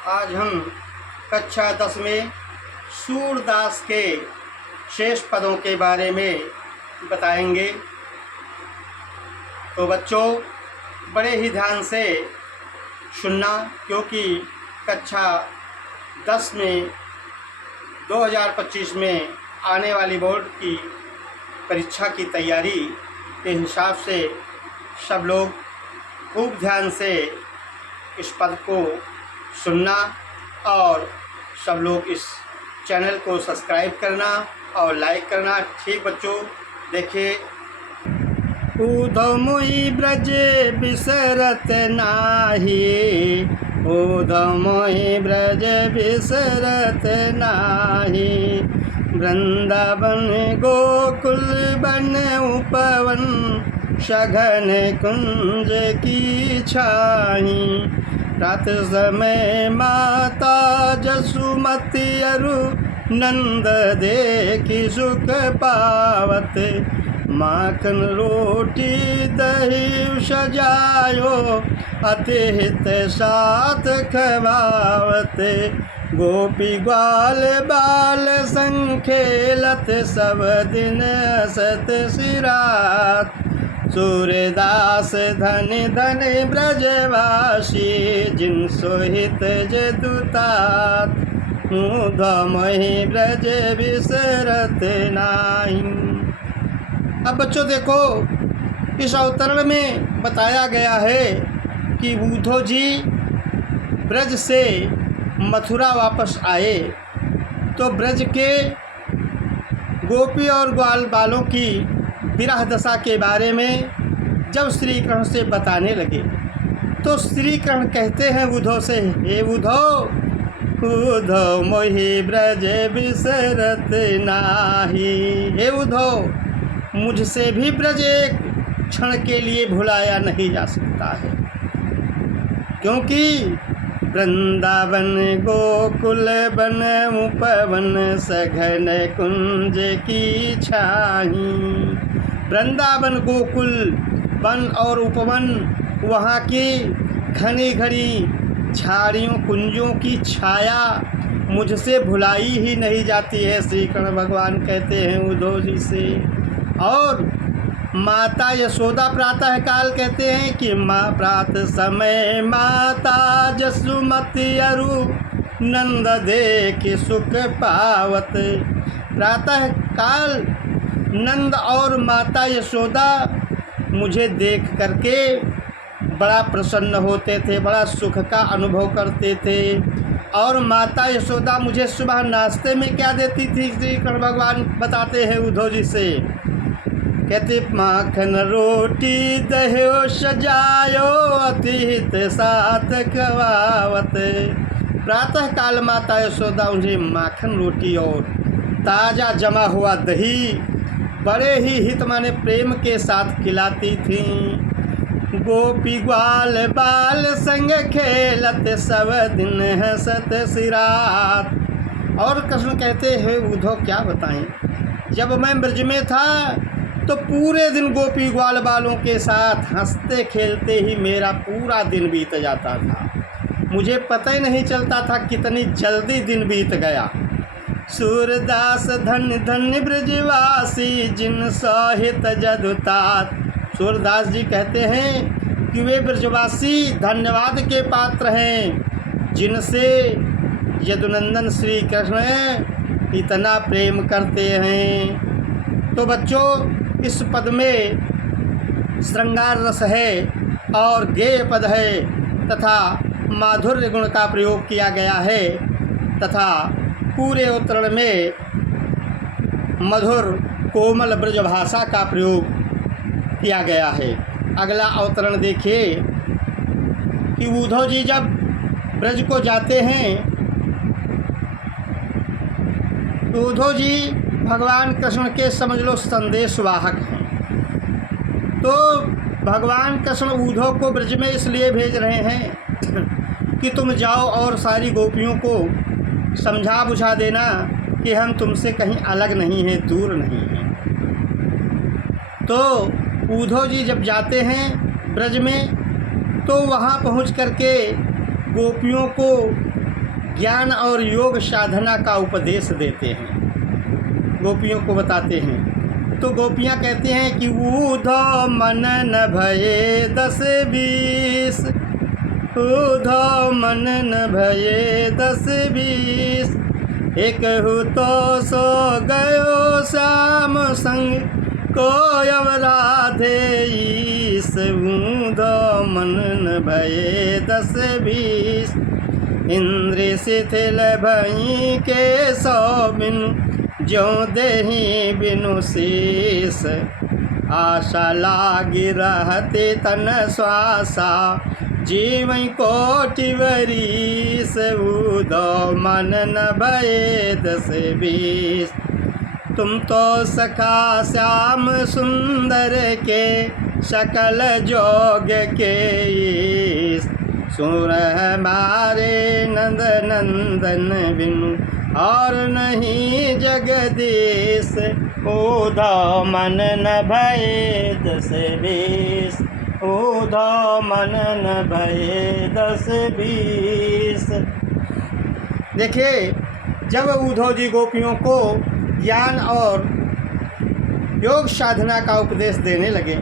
आज हम कक्षा 10 में सूरदास के शेष पदों के बारे में बताएंगे। तो बच्चों बड़े ही ध्यान से सुनना, क्योंकि कक्षा 10 में 2025 में आने वाली बोर्ड की परीक्षा की तैयारी के हिसाब से सब लोग खूब ध्यान से इस पद को सुनना और सब लोग इस चैनल को सब्सक्राइब करना और लाइक करना। ठीक बच्चों, देखिए। उधो मोहि ब्रज बिसरत नाही, उधो मोहि ब्रज बिसरत नाही। वृंदावन गोकुल बन उपवन, सघन कुंज की छाई। रात समय माता जसुमती अरु, नंद देखी सुख पावत। माखन रोटी दही सजायो, अतिहित साथ खवावत। गोपी ग्वाल बाल संग खेलत, सब दिन असत सिरात। सूरदास धनि धनि ब्रजवासी, जिन सोहित जदुतात। उधो मोहि ब्रज बिसरत नाही। अब बच्चों देखो, इस अवतरण में बताया गया है कि उद्धव जी ब्रज से मथुरा वापस आए तो ब्रज के गोपी और ग्वाल बालों की विरह दशा के बारे में जब श्री कृष्ण से बताने लगे तो श्री कृष्ण कहते हैं उद्धव से, हे उद्धव, उद्धव मोहि ब्रज बिसरत नाही। हे उद्धव, मुझसे भी ब्रज एक क्षण के लिए भुलाया नहीं जा सकता है, क्योंकि वृंदावन गोकुल बन उपवन, सघन कुंज की छाई। वृंदावन गोकुल वन और उपवन, वहाँ की घनी घनी झाड़ियों कुंजों की छाया मुझसे भुलाई ही नहीं जाती है, श्री कृष्ण भगवान कहते हैं उद्धव जी से। और माता यशोदा प्रातः काल कहते हैं कि माँ प्रात समय माता जसुमती अरु, नंद देख सुख पावत। प्रातः काल नंद और माता यशोदा मुझे देख करके बड़ा प्रसन्न होते थे, बड़ा सुख का अनुभव करते थे। और माता यशोदा मुझे सुबह नाश्ते में क्या देती थी, श्री कृष्ण भगवान बताते हैं उद्धव जी से, कहते माखन रोटी दह्यो सजायो, अतिहित साथ खवावत। प्रातः काल माता यशोदा मुझे माखन रोटी और ताज़ा जमा हुआ दही बड़े ही हित माने प्रेम के साथ खिलाती थी। गोपी ग्वाल बाल संग खेलत, सब दिन हंसत सिरात। और कृष्ण कहते हैं उद्धव क्या बताएं, जब मैं ब्रज में था तो पूरे दिन गोपी ग्वाल बालों के साथ हंसते खेलते ही मेरा पूरा दिन बीत जाता था। मुझे पता ही नहीं चलता था कितनी जल्दी दिन बीत गया। सूरदास धन्य धन्य ब्रजवासी, जिन सहित जदुतात। सूरदास जी कहते हैं कि वे ब्रजवासी धन्यवाद के पात्र हैं, जिनसे यदुनंदन श्री कृष्ण इतना प्रेम करते हैं। तो बच्चों, इस पद में श्रृंगार रस है और गेय पद है तथा माधुर्य गुण का प्रयोग किया गया है तथा पूरे अवतरण में मधुर कोमल ब्रज भाषा का प्रयोग किया गया है। अगला अवतरण देखिए कि उद्धव जी जब ब्रज को जाते हैं तो उद्धव जी भगवान कृष्ण के समझ लो संदेश वाहक हैं। तो भगवान कृष्ण उद्धव को ब्रज में इसलिए भेज रहे हैं कि तुम जाओ और सारी गोपियों को समझा बुझा देना कि हम तुमसे कहीं अलग नहीं हैं, दूर नहीं हैं। तो उद्धव जी जब जाते हैं ब्रज में तो वहाँ पहुँच करके गोपियों को ज्ञान और योग साधना का उपदेश देते हैं, गोपियों को बताते हैं। तो गोपियाँ कहते हैं कि ऊधो मन न भये 10-20, ऊधो मन न भये 10-20, एक हु तो सो गयो श्याम संग, को अब राधे ईस, ऊधो मन न भये 10-20, इंद्र शिथिल भई के सो बिनु, ज्यों देहि बिनु शीस, आशा लागी रहते तन श्वासा, जीवई कोटि वरीस, ऊधो मन न भये 10-20, तुम तो सखा श्याम सुंदर के, सकल जोग के ईस, सुर हमारे नंद नंदन बिनु, और नहीं जगदीश, ऊधो मन न भये 10-20, ऊधो मन न भये 10-20। देखिए, जब उद्धव जी गोपियों को ज्ञान और योग साधना का उपदेश देने लगे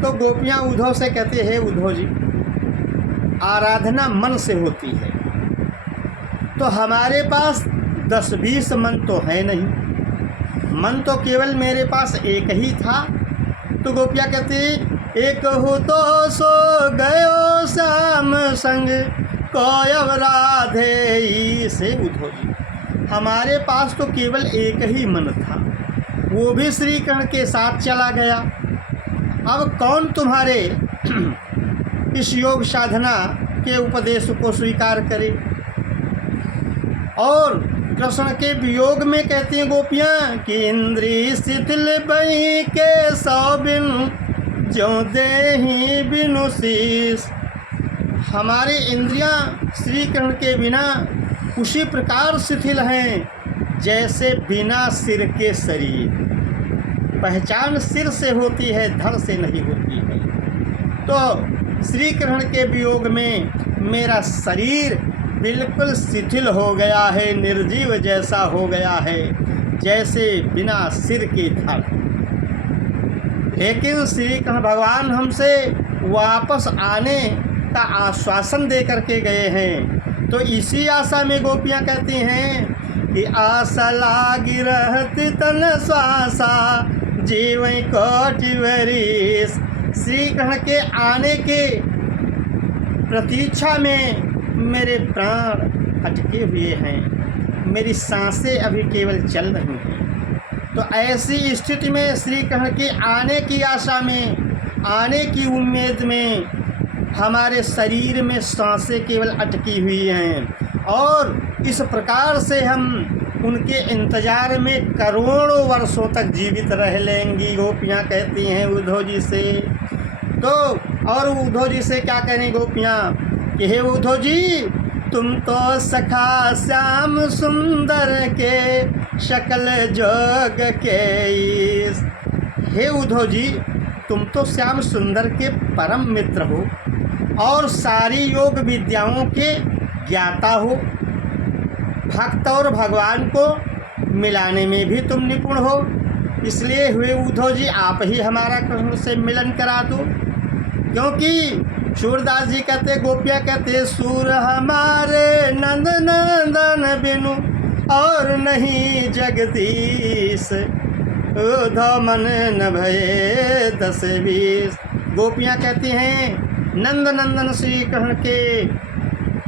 तो गोपियाँ उद्धव से कहते हैं, उद्धव जी आराधना मन से होती है, तो हमारे पास 10-20 मन तो है नहीं, मन तो केवल मेरे पास एक ही था। तो गोपियाँ कहती, एक हो तो सो गयो श्याम संग, कोयब राधे ईसे। उद्धव जी हमारे पास तो केवल एक ही मन था, वो भी श्री कृष्ण के साथ चला गया। अब कौन तुम्हारे इस योग साधना के उपदेश को स्वीकार करे। और कृष्ण के वियोग में कहती हैं गोपियाँ कि इंद्री शिथिल बही के सौ बिनु, ज्यों देहि बिनु शीस। हमारी इंद्रियां श्री कृष्ण के बिना उसी प्रकार शिथिल हैं जैसे बिना सिर के शरीर। पहचान सिर से होती है, धड़ से नहीं होती है। तो श्री कृष्ण के वियोग में मेरा शरीर बिल्कुल शिथिल हो गया है, निर्जीव जैसा हो गया है, जैसे बिना सिर के धड़। लेकिन श्री कृष्ण भगवान हमसे वापस आने का आश्वासन दे करके गए हैं। तो इसी आशा में गोपियाँ कहती हैं कि आशा लागी रहती तन श्वासा, जीवन कोटि वरीस। श्री कृष्ण के आने के प्रतीक्षा में मेरे प्राण अटके हुए हैं, मेरी सांसें अभी केवल चल रही हैं। तो ऐसी स्थिति में श्री कृष्ण के आने की आशा में, आने की उम्मीद में हमारे शरीर में सांसें केवल अटकी हुई हैं। और इस प्रकार से हम उनके इंतज़ार में करोड़ों वर्षों तक जीवित रह लेंगी। गोपियाँ कहती हैं उद्धव जी से। तो और उद्धव जी से क्या कहने गोपियाँ कि हे उद्धव जी, तुम तो सखा श्याम सुंदर के, शकल जोग के ईश। हे उद्धव जी, तुम तो श्याम सुंदर के परम मित्र हो और सारी योग विद्याओं के ज्ञाता हो। भक्त और भगवान को मिलाने में भी तुम निपुण हो। इसलिए हुए उद्धव जी, आप ही हमारा कृष्ण से मिलन करा दो। क्योंकि सूरदास जी कहते, गोपियाँ कहते, सूर हमारे नंद नंदन बिनु और नहीं जगदीश, उद्धव मन न भये 10-20। गोपियाँ कहती हैं नंद नंदन श्री कृष्ण के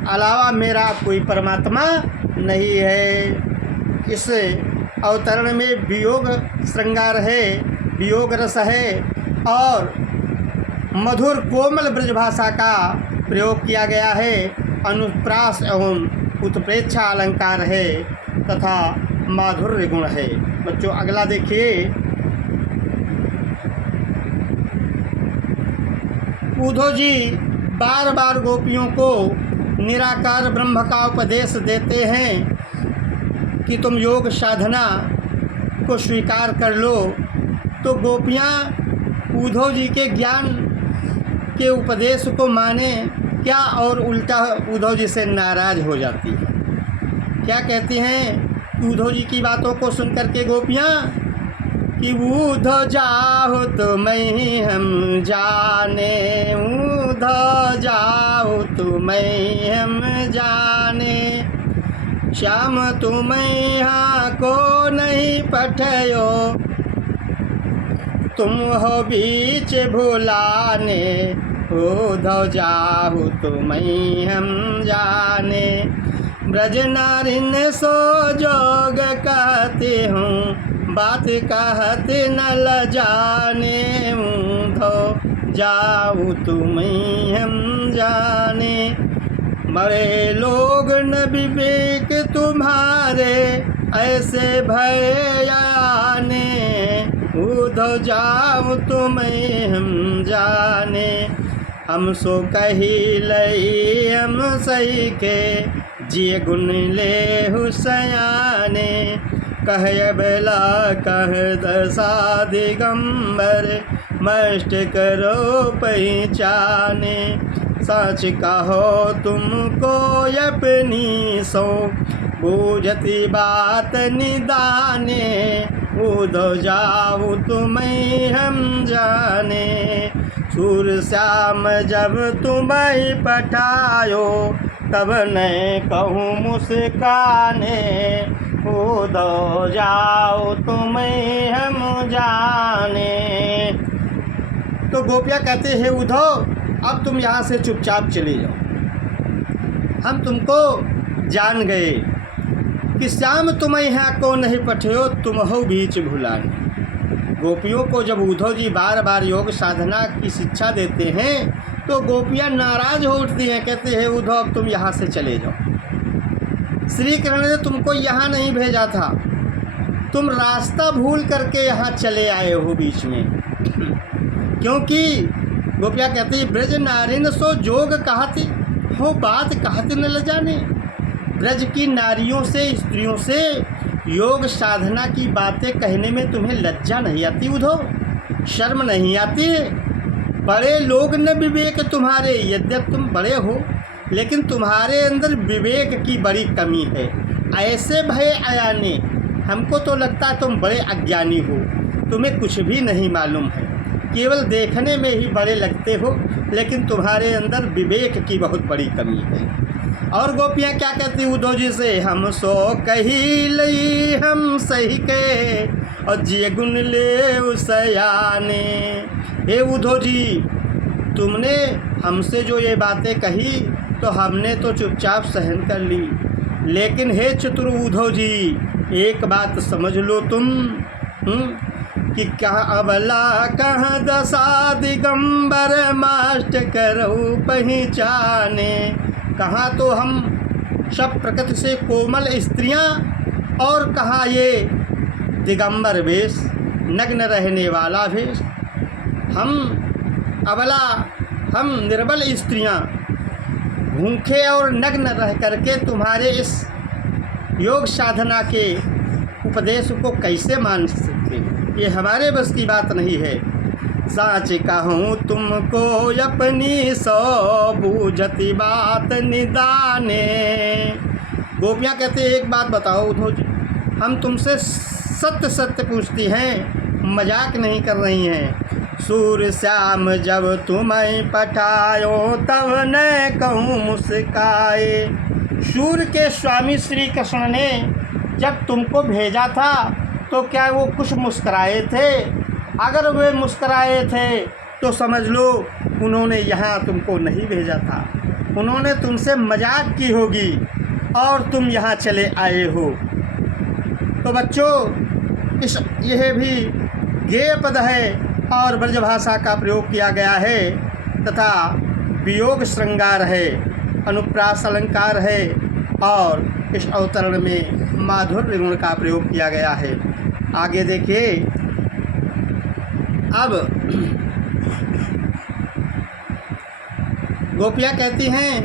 अलावा मेरा कोई परमात्मा नहीं है। इस अवतरण में वियोग श्रृंगार है, वियोग रस है और मधुर कोमल ब्रजभाषा का प्रयोग किया गया है। अनुप्रास एवं उत्प्रेक्षा अलंकार है तथा माधुर्य गुण है। बच्चों अगला देखिए। उद्धव जी बार बार गोपियों को निराकार ब्रह्म का उपदेश देते हैं कि तुम योग साधना को स्वीकार कर लो। तो गोपियाँ उद्धव जी के ज्ञान के उपदेश को माने क्या और उल्टा उद्धव जी से नाराज़ हो जाती है। क्या कहती हैं उद्धव जी की बातों को सुन करके गोपियाँ कि उद्धव जाओ तो मैं हम जाने, उद्धव जाओ तो मैं हम जाने, श्याम तुम यहाँ को नहीं पठयो, तुम हो बीच भुलाने, उद्धव जाओ तो मैं हम जाने, ब्रज नारिन सो जोग कहते हूँ, बात कहते न ल जाने, उद्धव जाओ तो मैं हम जाने, बड़े लोग न विवेक तुम्हारे ऐसे भय आने, उद्धव जाओ तो मैं हम जाने, हम सो कही लई हम सही के, जिय गुण ले हुसयाने, कह बेला कह दशा दिगंबर, मष्ट करो पहचाने, सच कहो तुमको अपनी सो, बूझती बात निदाने, उद्धव जाओ तुम्हें हम जाने, सूर श्याम जब तुम्हें पठायो, तब न कहूँ मुस्काने, उद्धव जाओ तुम्हें हम जाने। तो गोपियाँ कहते हैं उद्धव अब तुम यहाँ से चुपचाप चले जाओ, हम तुमको जान गए कि श्याम तुम्हें यहाँ को नहीं पठयो, तुम हो बीच भुलाने। गोपियों को जब उद्धव जी बार बार योग साधना की शिक्षा देते हैं तो गोपियाँ नाराज़ हो उठती हैं, कहते हैं उद्धव अब तुम यहाँ से चले जाओ, श्री कृष्ण ने तुमको यहाँ नहीं भेजा था, तुम रास्ता भूल करके यहाँ चले आए हो बीच में। क्योंकि गोपियाँ कहती है ब्रज नारिन सो जोग कहती हो, बात कहते न ल जाने, ब्रज की नारियों से स्त्रियों से योग साधना की बातें कहने में तुम्हें लज्जा नहीं आती उद्धव, शर्म नहीं आती? बड़े लोग न विवेक तुम्हारे, यद्यप तुम बड़े हो लेकिन तुम्हारे अंदर विवेक की बड़ी कमी है, ऐसे भय आयाने, हमको तो लगता है तुम बड़े अज्ञानी हो, तुम्हें कुछ भी नहीं मालूम है, केवल देखने में ही बड़े लगते हो लेकिन तुम्हारे अंदर विवेक की बहुत बड़ी कमी है। और गोपियाँ क्या कहती उद्धव जी से, हम सो कही लई हम सही के, और जिय गुण ले उसयाने। हे उद्धव जी तुमने हमसे जो ये बातें कही तो हमने तो चुपचाप सहन कर ली, लेकिन हे चतुर उद्धव जी एक बात समझ लो तुम कि कहाँ अबला कहाँ दशा दिगंबर, मास्ट करो पहचाने। कहाँ तो हम सब प्रकृति से कोमल स्त्रियां और कहाँ ये दिगंबर वेश, नग्न रहने वाला वेश। हम अबला, हम निर्बल स्त्रियां भूखे और नग्न रह करके तुम्हारे इस योग साधना के उपदेश को कैसे मान सकते, ये हमारे बस की बात नहीं है। साच कहूँ तुमको अपनी सो, बूझती बात निदाने। गोपियाँ कहते एक बात बताओ उद्धव जी, हम तुमसे सत्य सत्य पूछती हैं, मजाक नहीं कर रही हैं। सूर श्याम जब तुम्हें पठायो, तब न कहूँ मुस्काए। सूर के स्वामी श्री कृष्ण ने जब तुमको भेजा था तो क्या वो कुछ मुस्कराए थे? अगर वे मुस्कराए थे तो समझ लो उन्होंने यहाँ तुमको नहीं भेजा था, उन्होंने तुमसे मजाक की होगी और तुम यहाँ चले आए हो। तो बच्चों यह भी गेय पद है और ब्रजभाषा का प्रयोग किया गया है तथा वियोग श्रृंगार है, अनुप्रास अलंकार है और इस अवतरण में माधुर्य गुण का प्रयोग किया गया है। आगे देखिए, अब गोपियाँ कहती हैं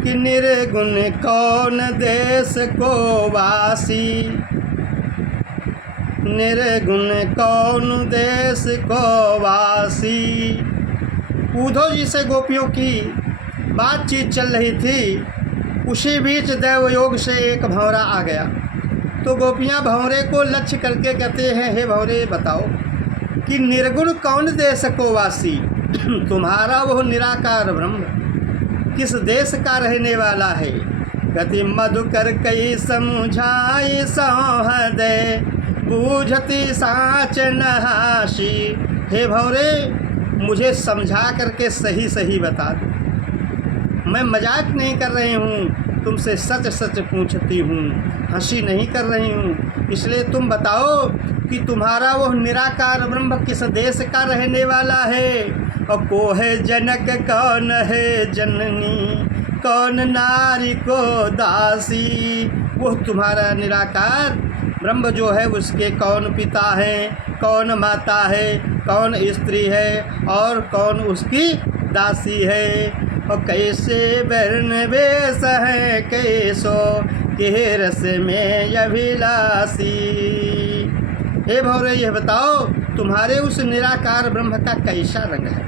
कि निर्गुण कौन देश को वासी, निर्गुण कौन देश को वासी। उद्धव जी से गोपियों की बातचीत चल रही थी, उसी बीच देवयोग से एक भंवरा आ गया। तो गोपियाँ भंवरे को लक्ष्य करके कहते हैं, हे भंवरे बताओ कि निर्गुण कौन देश को वासी, तुम्हारा वो निराकार ब्रह्म किस देश का रहने वाला है। गति मधुकर कई समझाई सौहदय, बूझती साच नहासी। हे भंवरे मुझे समझा करके सही सही बता दो, मैं मजाक नहीं कर रही हूँ, तुमसे सच सच पूछती हूँ, हंसी नहीं कर रही हूँ। इसलिए तुम बताओ कि तुम्हारा वो निराकार ब्रह्म किस देश का रहने वाला है, और को है जनक कौन है जननी, कौन नारी को दासी। वो तुम्हारा निराकार ब्रह्म जो है उसके कौन पिता है, कौन माता है, कौन स्त्री है और कौन उसकी दासी है, और कैसे वर्ण वेश है, कैसो के रस में अभिलाषी। हे भंवरे यह बताओ तुम्हारे उस निराकार ब्रह्म का कैसा रंग है,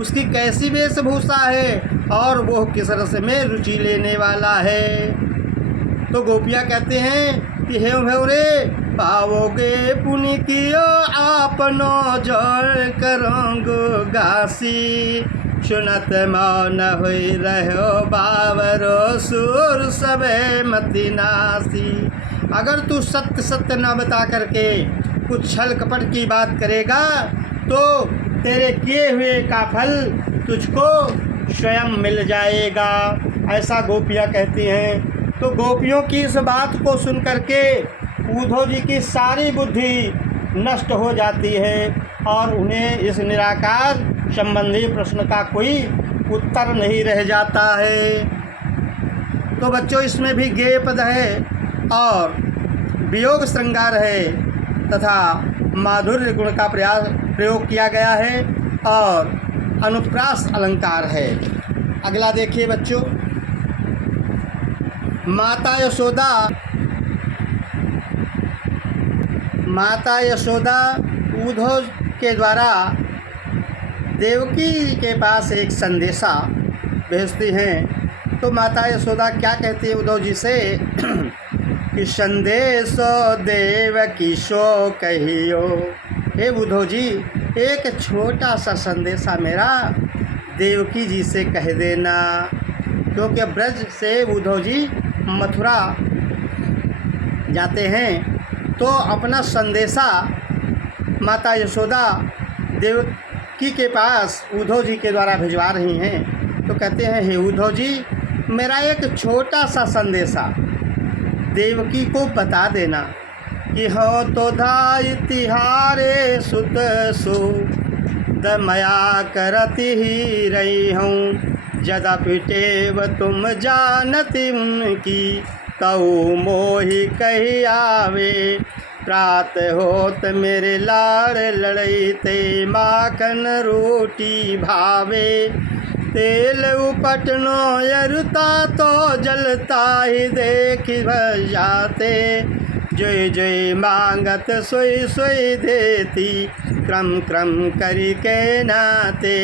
उसकी कैसी वेशभूषा है और वो किस रस में रुचि लेने वाला है। तो गोपियाँ कहते हैं कि हे भंवरे पाओगे पुण्य कियो आपनो जड़ करोंगो गासी, सुनत मौन हुई रहो बावरो सुर सबे मति नासी। अगर तू सत्य सत्य न बता करके कुछ छल कपट की बात करेगा तो तेरे किए हुए का फल तुझको स्वयं मिल जाएगा, ऐसा गोपियाँ कहती हैं। तो गोपियों की इस बात को सुन करके उद्धव जी की सारी बुद्धि नष्ट हो जाती है और उन्हें इस निराकार संबंधी प्रश्न का कोई उत्तर नहीं रह जाता है। तो बच्चों इसमें भी गेय पद है और वियोग श्रृंगार है तथा माधुर्य गुण का प्रयोग किया गया है और अनुप्रास अलंकार है। अगला देखिए बच्चों, माता यशोदा उद्धव के द्वारा देवकी के पास एक संदेशा भेजती हैं। तो माता यशोदा क्या कहती है उद्धव जी से कि संदेशो देवकी सो कहियो। हे उद्धव जी एक छोटा सा संदेशा मेरा देवकी जी से कह देना, क्योंकि ब्रज से उद्धव जी मथुरा जाते हैं तो अपना संदेशा माता यशोदा देवकी के पास उद्धव जी के द्वारा भिजवा रही हैं। तो कहते हैं हे उद्धव जी मेरा एक छोटा सा संदेशा देवकी को बता देना कि हो तो धाई तिहारे सुत सु दमया करती ही रही हूँ, जदा पिटेव तुम जानती उनकी तऊ मोहि कही आवे, प्रात होत मेरे लाड़ लड़ते माखन रोटी भावे, तेल उपटनो यरुता तो जलता ही देख जाते, जोई जोई मांगत सोई सोई देती, क्रम क्रम करी के नाते,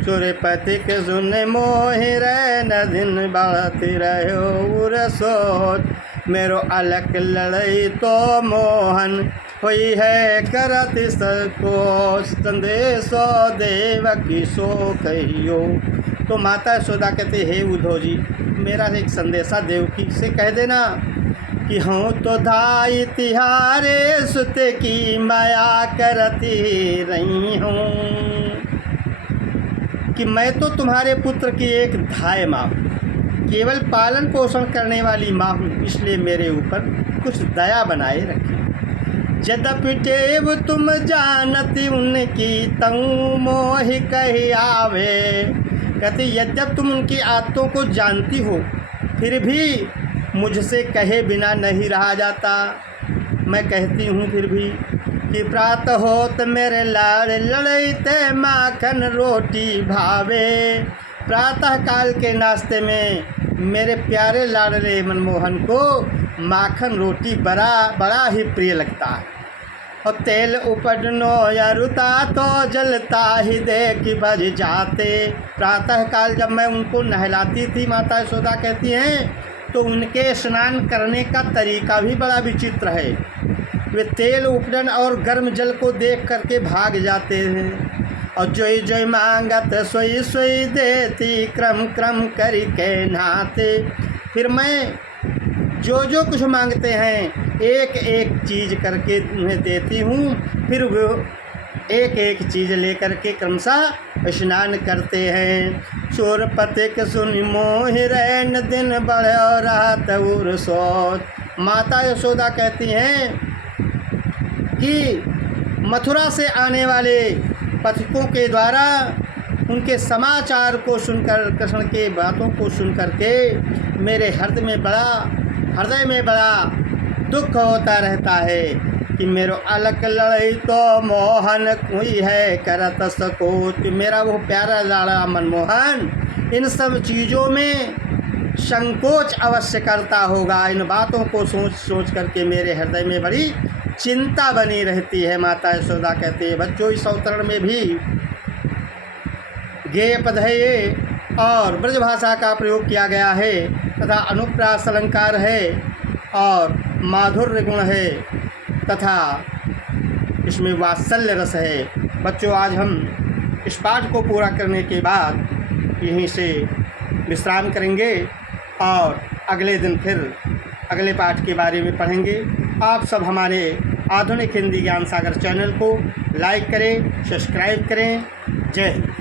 सुरपतिक सुन मोहि न दिन बढ़ती रहो उरसोत, मेरो अलग लड़ई तो मोहन हुई है करत सको, संदेशो देवकी सो कहियो। तो माता यशोदा कहते हे उद्धव जी मेरा एक संदेशा देवकी से कह देना कि हूँ तो धाई तिहारे सुत की माया करती रही हूँ, कि मैं तो तुम्हारे पुत्र की एक धाय माँ हूँ, केवल पालन पोषण करने वाली माँ हूँ, इसलिए मेरे ऊपर कुछ दया बनाए रखें। यद्यपि टेव तुम जानती उनकी तऊ मोहि कही आवे, कहते यद्यप तुम उनकी आदतों को जानती हो फिर भी मुझसे कहे बिना नहीं रहा जाता। मैं कहती हूँ फिर भी कि प्रातः होत मेरे लाड़ लड़ते माखन रोटी भावे, प्रातः काल के नाश्ते में मेरे प्यारे लाडले मनमोहन को माखन रोटी बड़ा ही प्रिय लगता है। और तेल उपड़नो यरुता तो जलता ही देख बज जाते। प्रातः काल जब मैं उनको नहलाती थी, माता यशोदा कहती हैं, तो उनके स्नान करने का तरीका भी बड़ा विचित्र है। वे तेल उपड़न और गर्म जल को देख करके भाग जाते हैं। और जोई जोई मांगत सोई सोई देती, क्रम क्रम करके नहाते। फिर मैं जो जो कुछ मांगते हैं एक एक चीज़ करके उन्हें देती हूँ। फिर वो एक एक चीज़ लेकर के क्रमशः स्नान करते हैं। सूरपतिक सुन मोहि रैन दिन बढ़ो रात उर सोच। माता यशोदा कहती हैं कि मथुरा से आने वाले पथिकों के द्वारा उनके समाचार को सुनकर, कृष्ण के बातों को सुनकर के मेरे हृदय में बड़ा दुख होता रहता है कि मेरो अलग लड़ई तो मोहन हुई है करत सकोच। मेरा वो प्यारा लाड़ा मनमोहन इन सब चीज़ों में संकोच अवश्य करता होगा। इन बातों को सोच सोच करके मेरे हृदय में बड़ी चिंता बनी रहती है। माता यशोदा कहते हैं, बच्चों इस अवतरण में भी गेय पधेय और ब्रजभाषा का प्रयोग किया गया है तथा अनुप्रास अलंकार है और माधुर्य गुण है तथा इसमें वात्सल्य रस है। बच्चों आज हम इस पाठ को पूरा करने के बाद यहीं से विश्राम करेंगे और अगले दिन फिर अगले पाठ के बारे में पढ़ेंगे। आप सब हमारे आधुनिक हिंदी ज्ञान सागर चैनल को लाइक करें, सब्सक्राइब करें। जय हिंद।